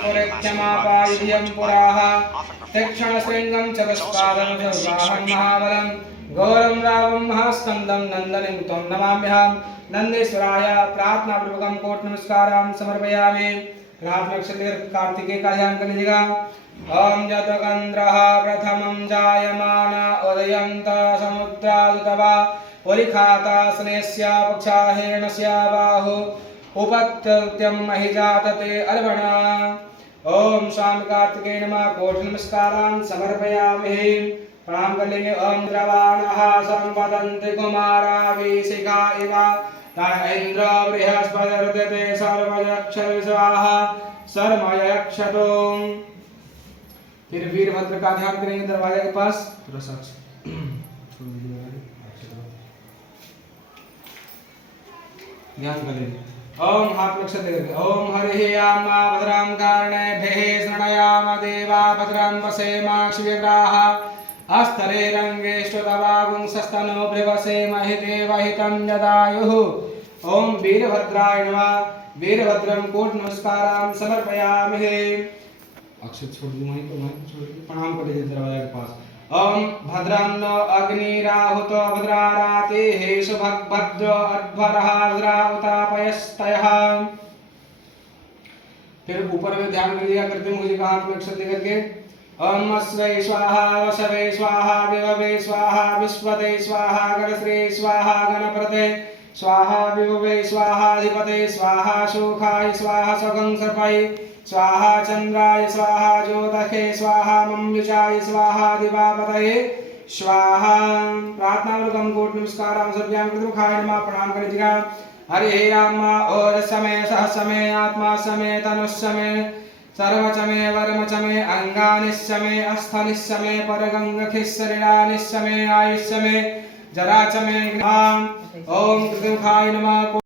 मुरेक्षमापायुध्यं पुराः तीक्ष्णशृङ्गं चतुष्पादं सर्वाहं महाबलं गौरं रावं महास्कन्दं नन्दनं त्वं नमाम्यहं नंदेश्वराय प्रार्थनापूर्वकं कोटि नमस्कारां समर्पयामि। रामलक्ष्मण कार्तिकेय का ध्यान कर लीजिएगा। ओम जतकंद्रः प्रथमं जायमान उदयंत समुद्रादुतवा वलिखाता स्नेस्य पक्षाहेणस्य बाहु उपत्यं महिजातते अर्वणा। ओम स्वामी कार्तिकेय नमः कोटि नमस्कारां समर्पयामि। प्रणाम कर लेंगे। ओम द्रवाणः संवदन्ति कुमारा विशिखा इव इंद्र बृहस्पतिर्दते सर्वयक्षर स्वाहा सर्वयक्षतो। फिर वीरभद्र का ध्यान करेंगे दरवाजे के पास। थोड़ा सा ध्यान करेंगे। ओम हाथ लक्षण देकर ओम हरिः यामा भद्रां कारणेभ्यः शृणयाम देवा भद्रां वसेमाक्षिविग्राः अस्तरे रंगेष्टवागुंसस्तनो भृवसे महिते वहितं यदायुः। ओम वीरभद्राय नमः। वीरभद्रं कोटि नमस्कारां समर्पयामि। अक्षर छोड़ दी वहीं पर छोड़ दी प्रणाम कर लीजिए दरवाजे के पास। ओम भद्रं नो अग्निराहुत भद्रारातेः सुभद्र अध्वरः भद्रावतापयस्तयः। फिर ऊपर में ध्यान कर लिया करते मुझे हाथ में अक्षर देकर के ओम अस्वै स्वाहा वसवे स्वाहा विववे स्वाहा विश्वते स्वाहा गणश्री स्वाहा गणपते स्वाहा विववे स्वाहा अधिपते स्वाहा शोखाय स्वाहा सगं सर्पाय स्वाहा चंद्राय स्वाहा ज्योतखे स्वाहा मम्युचाय स्वाहा दिवापतये स्वाहा। प्रार्थनापूर्वकं कोटि नमस्कारां सर्व्यां कृतमुखाय नमः। प्रणाम कर लीजिएगा। हरिः यामा ओजस्समे सहस्रमे आत्मा समे तनुस्समे सर्वचमे वर्मचमे अंगानिस्समे अस्थनिस्समे परगंगखिस्सरिणानिस्समे आयुष्समे जराचमे। ओम कृतमुखाय नमः।